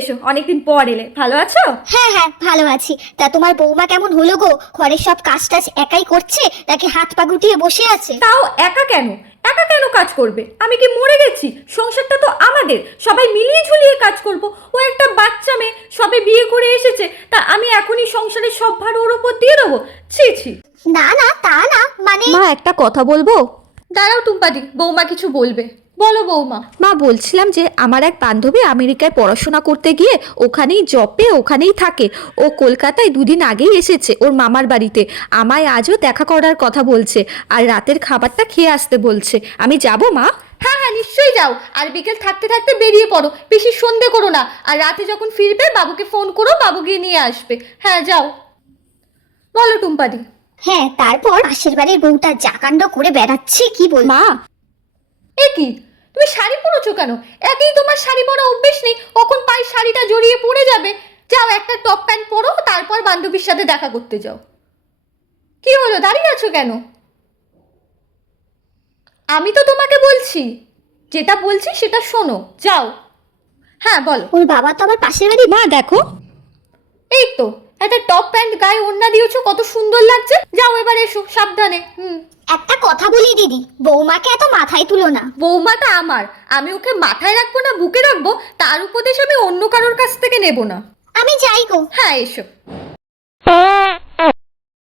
এসো, অনেকদিন পর এলে। ভালো আছো? হ্যাঁ হ্যাঁ ভালো আছি। তা তোমার বৌমা কেমন হলো গো? ঘরের সব কাজ টাজ একাই করছে নাকি হাত পা গুটিয়ে বসে আছে? তাও একা কেন? একা কেন কাজ করবে? আমি কি মরে গেছি? সংসারটা তো আমাদের, সবাই মিলিয়ে ঝুলিয়ে কাজ করব। ও একটা বাচ্চা মেয়ে, সবে বিয়ে করে এসেছে, তা আমি এখনই সংসারের সব ভার ওর ওপর দিয়ে দেবো? ছি ছি। না না তা না, মানে মা একটা কথা বলবো? দাঁড়াও টুম্পাদি, বৌমা কিছু বলবে। বলো বৌমা। মা বলছিলাম যে আমার এক বান্ধবী আমেরিকায় পড়াশোনা করতে গিয়ে ওখানেই জব পেয়ে ওখানেই থাকে। ও কলকাতায় দুদিন আগেই এসেছে ওর মামার বাড়িতে। আমায় আজও দেখা করার কথা বলছে আর রাতের খাবারটা খেয়ে আসতে বলছে। আমি যাব মা? হ্যাঁ হ্যাঁ নিশ্চয়ই যাও। আর বিকেল থাকতে থাকতে বেরিয়ে পড়ো, বেশি সন্ধে করো না। আর রাতে যখন ফিরবে বাবুকে ফোন করো, বাবু গিয়ে নিয়ে আসবে। হ্যাঁ যাও। বলো টুম্পাদি। হ্যাঁ তারপর পাশের বাড়ির বউটা যা কাণ্ড করে বেড়াচ্ছে কি বল। মা এ কি, তুমি শাড়ি পরেছো কেন? একেই তোমার শাড়ি পরা অভ্যেস নেই, কখন পায়ে শাড়িটা জড়িয়ে পড়ে যাবে। যাও একটা টপ প্যান্ট পরো, তারপর বান্ধবীর সাথে দেখা করতে যাও। কি হলো, দাঁড়িয়ে আছো কেন? আমি তো তোমাকে বলছি, যেটা বলছি সেটা শোনো, যাও। হ্যাঁ বলো। ওর বাবা তো আবার পাশের বাড়ি। মা দেখো। এই তো, একটা টপ প্যান্ট গায়ে ওড়না দিয়েছো, কত সুন্দর লাগছে। যাও এবার এসো সাবধানে। একটা কথা বলি দিদি, বৌমাকে এত মাথায় তুলো না। বৌমাটা আমার, আমি ওকে মাথায় রাখবো না বুকে রাখবো তার উপদেশ আমি অন্য কারোর কাছ থেকে নেব না। আমি যাই গো। হ্যাঁ এসো।